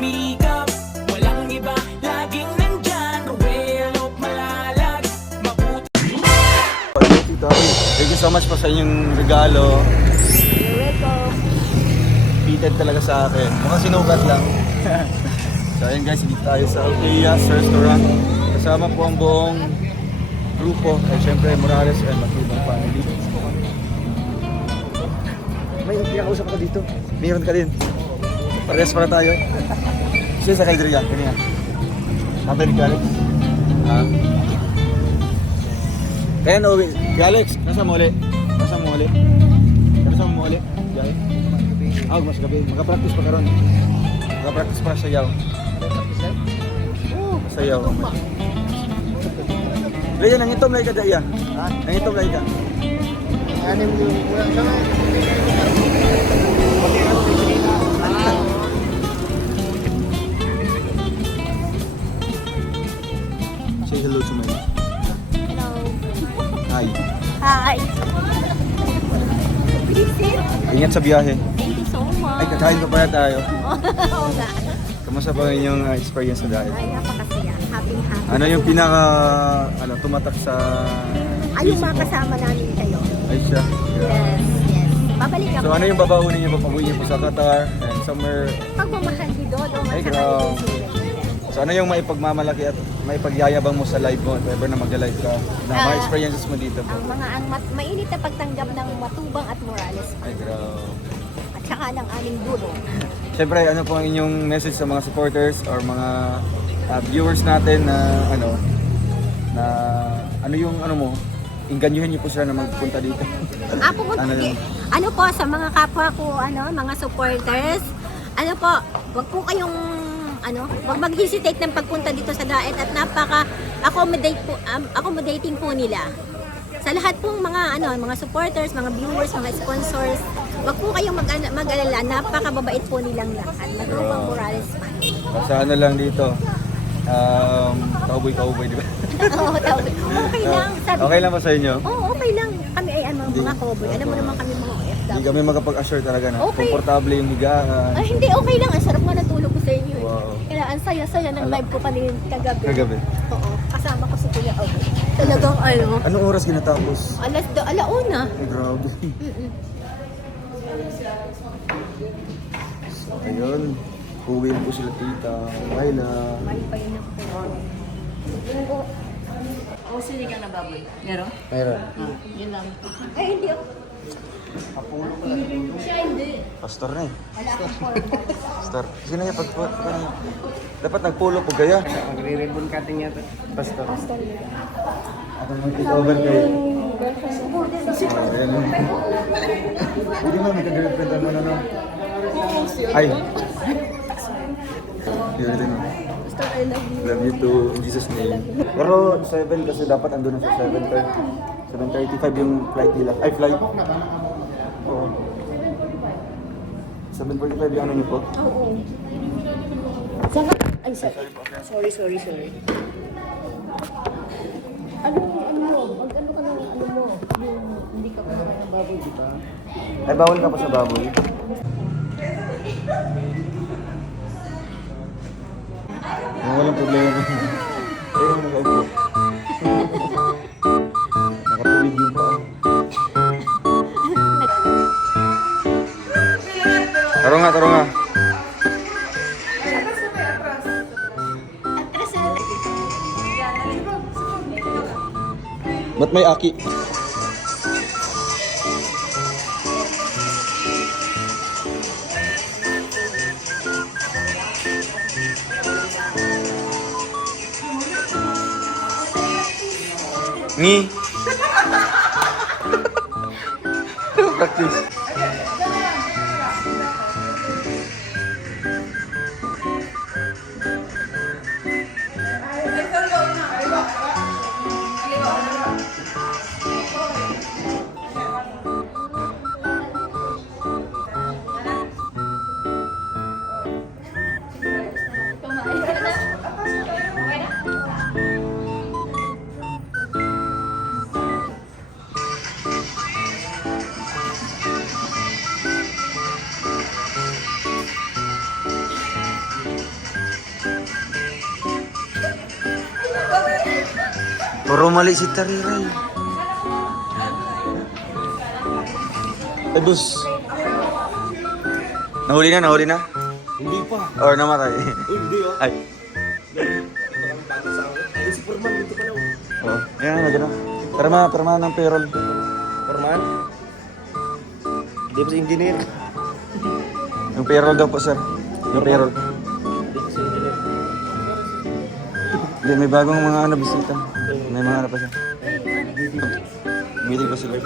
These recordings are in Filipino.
sumikap. Walang iba, laging nandyan. Ruelo, malalag, mabuti. Thank you so much po sa inyong regalo. You're welcome. Fitted talaga sa akin. Mukhang sinukat lang. So ayun guys, dito tayo sa Aldeas Restaurant. Kasama po ang buong grupo. Ay syempre Morales and Matubang family. May pinakausap ako dito. Meron ka din. Parehas para tayo. Siya sa Kaidriya. Kanya. Tatay ni Alex. Kaya no, Alex, nasa mo ulit? Nasa mo ulit? Nasa mo ulit? Jai? Mas gabi. Maka-practice pa karon. Maka-practice pa sayaw. Sayaw. Laya, nangitom lang ka daya. Nangitom lang ka. Anim yung kulang sa mga. Say hello to my mom. Hello. Hi. Hi. Ingat sa biyahe. Thank you so much. Ay, kakain pa pala tayo. Oo nga. Kamusta ba inyong experience sa dahil? Ay, napakasaya. Happy. Ano yung pinaka tumatak sa Ay, yung mga kasama namin kayo. Ay siya. Yes. Babalik ako. So ano yung babaunin niyo pa pag-uwi niyo po sa Qatar and somewhere? Pagmamahal ni Dodo. Ay, grabe. So ano yung maipagmamalaki at maipagyayabang mo sa live mo if ever na mag-live ka? Na mga experiences mo dito po? Ang mainit na pagtanggap ng Matubang at Morales. Ay, grabe. At saka ng aming guro. Siyempre, ano po ang inyong message sa mga supporters or mga viewers natin na ano yung ano mo, inganyuhin niyo po sila na magpunta dito. Ano po sa mga kapwa ko, mga supporters, wag po kayong wag mag-hesitate ng pagpunta dito sa Daet at accommodating po nila. Sa lahat pong mga supporters, mga viewers, mga sponsors, wag po kayong mag-alala, napakababait po nilang lahat. Matubang Morales man. Basta ano lang dito, cowboy, di ba? Oo, okay lang. Okay lang ba sa inyo? Oo, okay lang. Kami ay mga cowboy. Alam mo naman kami mga Hindi OFW. kami makapag-assure talaga na Okay. komportable yung higaan. Ay, hindi, okay lang. Ang sarap nga natulog ko sa inyo. Wow. Kaya ang saya-saya ng live ko kanina kagabi. Kagabi. Oo, kasama ko si Kuya August. Talagang Anong oras ginatapos? alauna. Ay, grabe. So, ayun. Uwi po sila tita. Laila. Malipay na po. Sili ka na baboy? Meron? Meron. Yun lang. Ay, hindi ako. Siya hindi. Pastor na eh. Wala akong form. Pastor. Sino yung dapat nagpulo po kaya? Magre-ribbon cutting yata. Pastor. Ako mag-take over kayo. Ayan. Hindi mo magka-girlfriend naman ano. Ay. Yun din. Pastor, I love you. Love you too, in Jesus name. Pero 7 kasi dapat andun na sa 7:30. 7:35 yung flight nila. Ay, flight. Oo. 7:45 yung ano niyo po? Oo. Saka, ay, sorry. Ano mo? Ano ka ng ano mo? Yung hindi ka pa ng baboy, di ba? Ay, bawal ka pa sa baboy. Walang problema. Ayun, nakaupo. Nakatuwid yung pa. Taro nga. Ba't may aki? Ni. Practice. Puro mali si Tariray. Ay, boss. Nahuli na? Hindi pa. Or namatay? Hindi oh. Ay. Ay, si Forman dito pa daw. Oo. Ayan, nandun na. Perma ng payroll. Forman? Hindi pa si engineer. Yung payroll daw po, sir. Yung payroll. Hindi pa si engineer. Hindi, may bagong mga bisita. May mga pa siya. Meeting pa sila.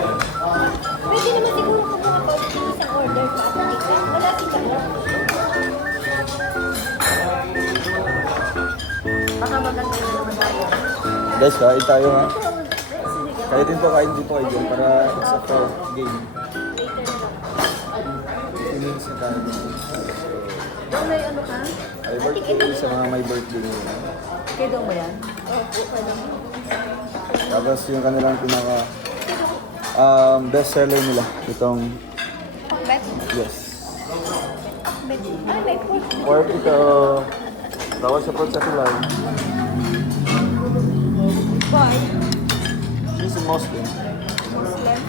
Pwede naman siguro kumuha pa isang order sa application. Wala sila. Baka maganda na naman tayo. Guys, kain tayo ha. Kain din kayo dyan para it's up for game. Feelings na tayo. Daw may ano ka? Ay, birthday sa mga may birthday ngayon. Kayo daw ba yan? Opo, pwede. Tapos yung kanilang pinaka best seller nila. Itong, Bet? yes. Bet. Ay, may pork. Pork ito. Bawal sa pork sa tulay. Pork. She's a Muslim. Muslim.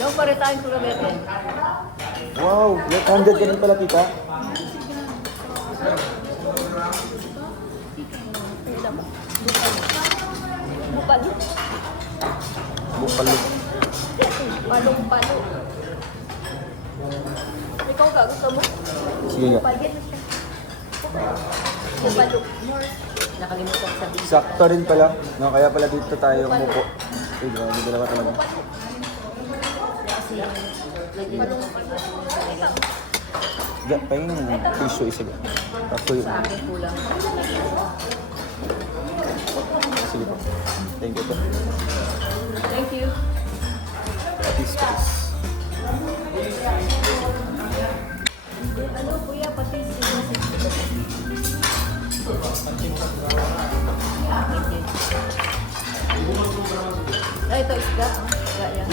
Daw pa rin tayong kulabete. Wow! Left-handed ka rin pala, tita. Bupalo. Bupalo. Palong-palo. Ikaw ka, gusto mo? Sige nga. Pagyan na siya. Bupalo. Nakalimutan ko sabihin. Sakto rin pala. No, kaya pala dito tayo umupo. Ay, grabe dalawa talaga. Pahingin mo ng tissue isa ga. Ako yun. Sa akin kulang. Sige po. Thank you po. Thank you. Patis, patis. Ano, kuya, pati Ay, ito isda. Isda yan.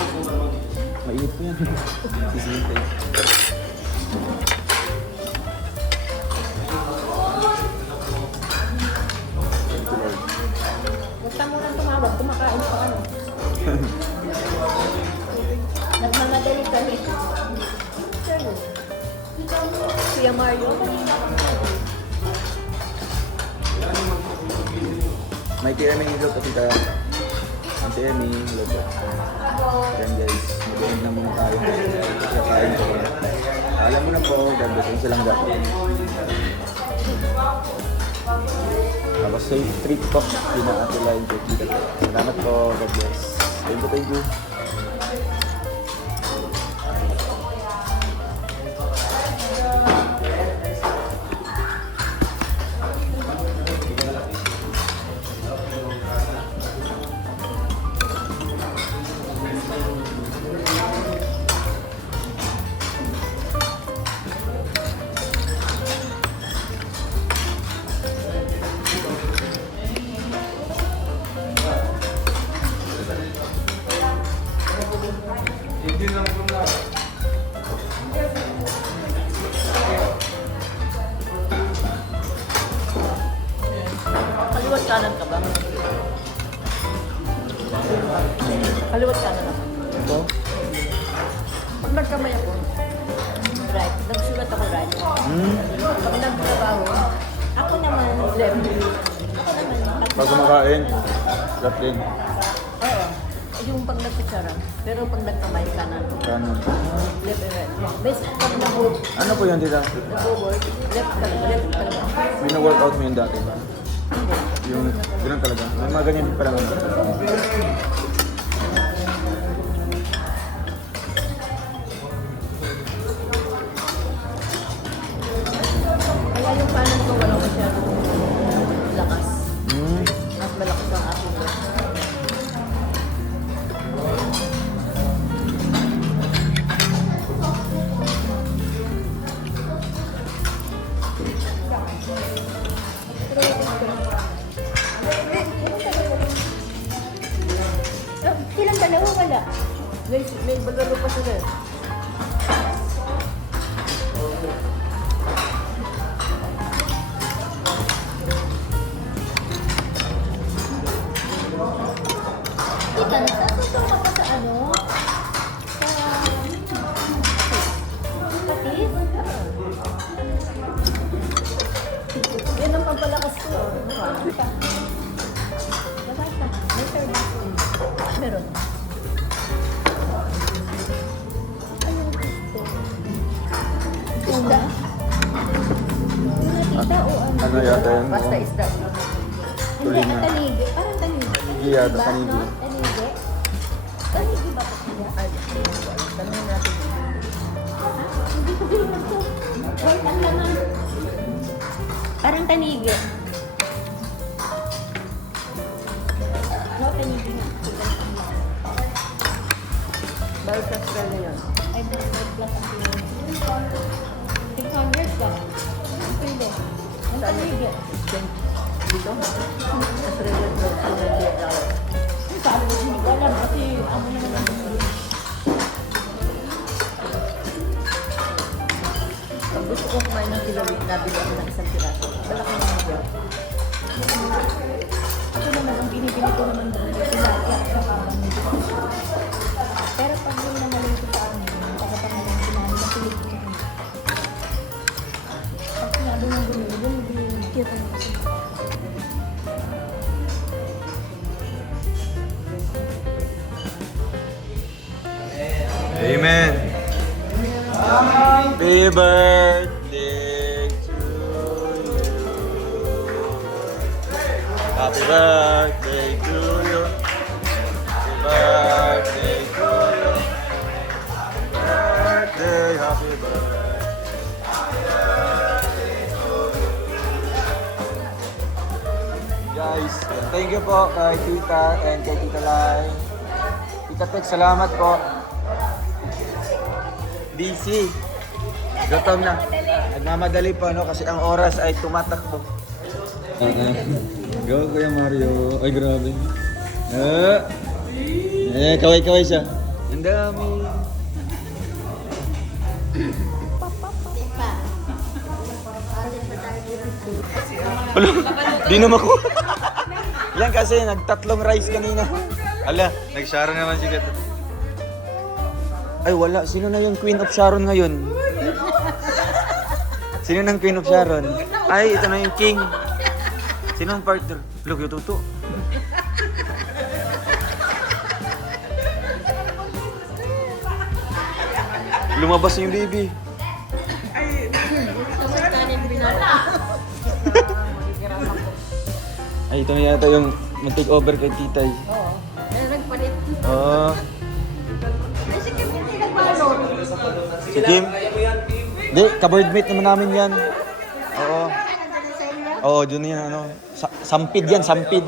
Mainit po yan. Sisingin tayo. Huwag ka munang tumawag, kumakain pa ano. Nagmamadali kami. Kuya Mario. May TMA hello po tita. Ang TMA hello po. Ayan guys, mag-end na muna tayo. Kasi kain ko. Alam mo na po, ganda ko silang dapat. Tapos safe trip po. Pinaka-ate line po tita. Salamat po, God bless. Thank you. Kaliwat kanan ka ba? Kaliwat kanan ako. Ito? Pag nagkamay ako, right. Nagsulat ako right. Pag nagtrabaho, Ako naman. left. Bago makain. Gat din. Oo. Yung pag nagkutsara. Pero pag nagkamay kanan, Kanan. left and right. Best pag nag-work, Ano po yan tita? nag-work, left talaga. Bina-workout mo yun dati ba? Yung ganun talaga. May mga ganyan pa lang. Kaya yung kanan ko walang masyadong lakas. Hmm. Mas malakas ang aking left. Silang dalawa wala. May bagalo pa sila eh. Sasama ka pa sa ano? Sa patis? Yan ang pampalakas ko. Basta. May service ko. Meron. Ayun, gusto. Isda? Yung tita o ano? Ano yata yun? Basta isda. Hindi, Tulingan. ang tanigi. Parang tanigi. Tanigi yata, Diba, tanigi. no? Tanigi. Tanigi ba ito siya? Ay, tanong natin. Hindi ko bilhin ito. Wait, ang laman. Parang tanigi. No, tanigi nga. Balikas ka na yun. Ay, plus ang bilhin. 600 ba? Pwede. Ang tanigi. Dito? Australian Road, $200. Sabi ko, hindi ko alam kasi ano naman ang bilhin. Pag gusto ko kumain ng kilawin, nabili ako ng isang piraso. Malaki naman yun. Ako naman, ang binibili ko naman doon, tilapia sa kabang nito. Pero pag yung namalingko sa amin, pagkapangalingko namin na Pilipino. Pag sinabi ng bumili yung cute ang kasi. Amen. Happy birthday to you. Happy birthday to you. Happy birthday to you. Happy birthday. Guys, thank you po kay Tita and kay Tita Lai. Tita Tek, salamat po. DC. Gutom na. Nagmamadali pa, no? Kasi ang oras ay tumatakbo. Go, Kuya Mario. Ay, grabe. Kaway-kaway siya. Ang dami. Wala, di naman ko. Yan kasi, nagtatlong rice kanina. Ala, nag-Sharon naman si Gato. Ay, wala. Sino na yung Queen of Sharon ngayon? Sino nang Queen of Sharon? Ay, ito na yung King. Sino ang partner? Look, yung tuto. Lumabas yung baby. Ay, ito na yata yung mag-take over kay Titay. Oo. Nagpalit. Oh. Si Kim? Hindi, ka-birdmate naman namin yan. Oo. Oo, dun yan, ano. Sampid yan, sampid.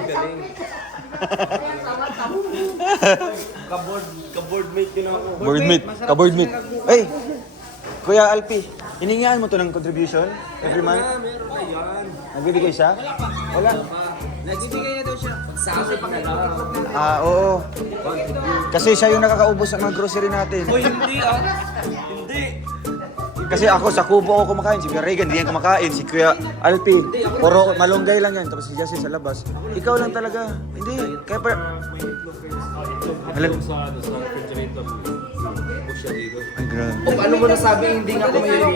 Ka-boardmate yun ako. Boardmate, ka-boardmate. Ay! Kuya Alpi, hiningaan mo to ng contribution every month? Meron pa yan. Nagbibigay siya? Wala. Nagbibigay na daw siya. Pagsasay pa nga lang. Ah, oo. Kasi siya yung nakakaubos ng mga grocery natin. Uy, hindi ah. Hindi. Kasi ako sa kubo ako kumakain, si Kuya Reagan hindi yan kumakain, si Kuya Alpi, puro malunggay lang yan, tapos si Justin sa labas. Ikaw lang talaga, hindi, kaya pa... Alam, Sa refrigerator. Push siya dito. ay grabe. O paano mo nasabi hindi nga ako mahilig?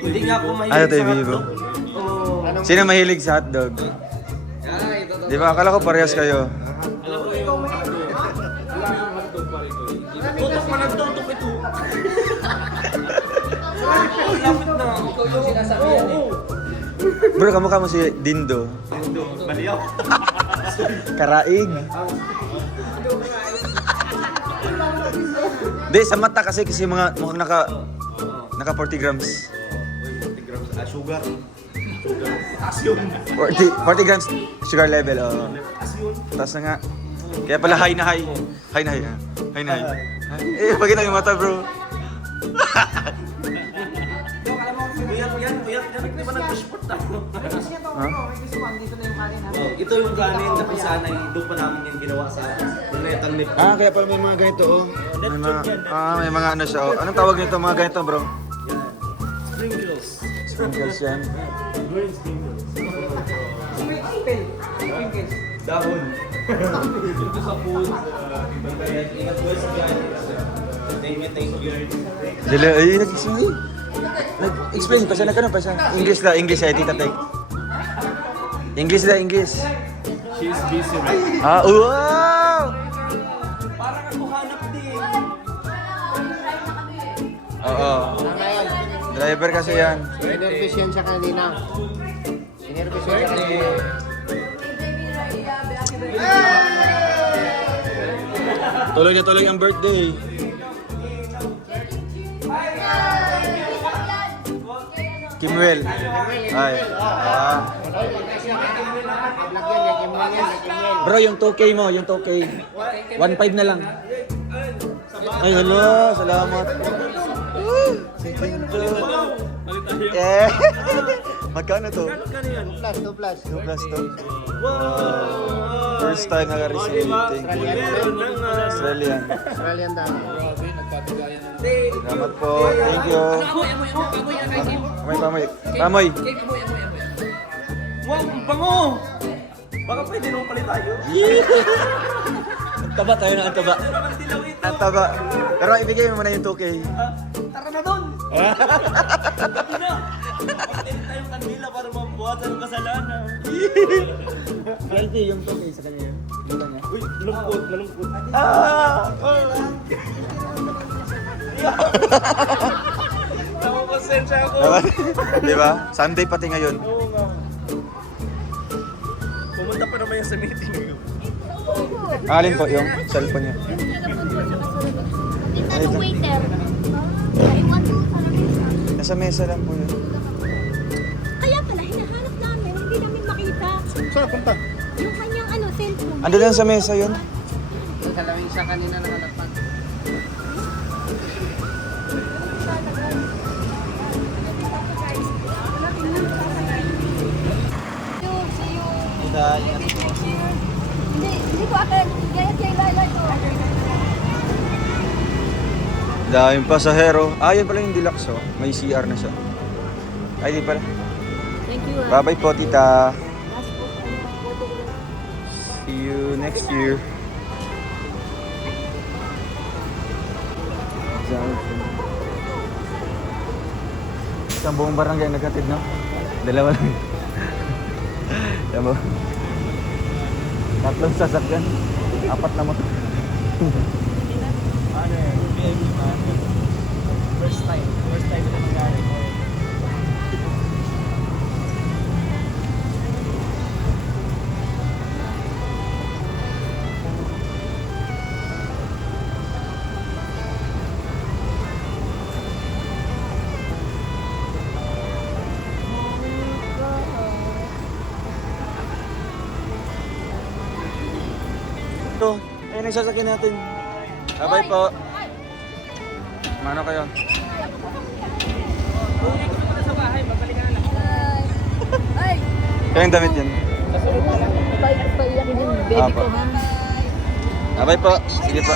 Hindi nga ako mahilig Ayaw tayo sa Vivo. hotdog. Oo. Sino mahilig sa hotdog? Ay, ito. Di ba, akala ko parehas kayo. Alam ko yung hotdog. Alam yung hotdog pa rin ko. Tutok pa nagtutok ito. Lapit na. Ikaw yung sinasabi yan eh. Bro, kamukha mo si Dindo. Baliyaw. Karaig. Di, sa mata kasi mga mukhang naka 40 grams. 40 grams. Sugar. Sugar. Taas yun. 40 grams sugar level, oh. Taas yun. Taas na nga. Kaya pala high na high. High na high. High na high. Eh, pagkita yung mata, bro. Yan. Di ba nag-push-put tayo? Ha? Ito yung kanin na kung saan ay doon pa namin yung ginawa sa Lunetang Net. Ah, kaya pala may mga ganito, oh. May mga ano siya, oh. Anong tawag nito, mga ganito, bro? Sprinkles. Sprinkles yan. Green sprinkles. Dahon. Dito sa food, ingat po sa guys. Thank you. Dila, ay, nag-explain. Nag-explain, pa siya nagkano pa siya. English ay tita Tek. English. She's busy right Ah, wow! Parang ako hanap din. Oo. Driver kasi yan. Sinervis yan siya kanina. Sinervis yan siya kanina. Tuloy ang birthday. Kimwell. Ay. Bro, yung 2K mo, yung 2K. 1.5 na lang. Ay, hello. Salamat. Eh. Magkano to? 2 plus. 2 plus to. First time naka-receive. Thank you. Australian. Australian dami. Salamat po. Thank you. Pamoy. Wow, ang bango! Baka pwede nung palit tayo. Ang taba tayo na ang taba. Ang dilaw ito. Ang taba. Pero ibigay mo muna yung 2K. Tara na doon! Pati na! Pagtilit tayong kandila para mabuhasan ang kasalanan. Healthy yung 2K sa kanya yun. Yung lang Uy, malungkot. Nakapasensya ako. Di ba? Sunday pati ngayon. Oo nga. Pumunta pa naman yung sa meeting. Alin po yung cellphone niya. Ito yung waiter. Nasa mesa lang po yun. Kaya pala, hinahanap namin, hindi namin makita. Saan punta? Yung kanyang cellphone. Ando lang sa mesa yun. Yung kalawing isa kanina nakalapag. Hindi ko akin. Gaya Lala to. Daming pasahero. Ah, yun pala yung deluxe oh. May CR na siya. Ay, di pala. Thank you. Bye-bye po, tita. See you next year. Isang buong barangay nagkatid, no? Dalawa lang. Yan mo. Tatlong sasakyan. 4 na motor. Ano yan? VIP man. First time ito nangyari. Ito, ayun ang sasakyan natin. Bye-bye po. Mano kayo? Kayong damit yan? Paiyak yung baby Apo. ko ha. Bye-bye po. Sige po.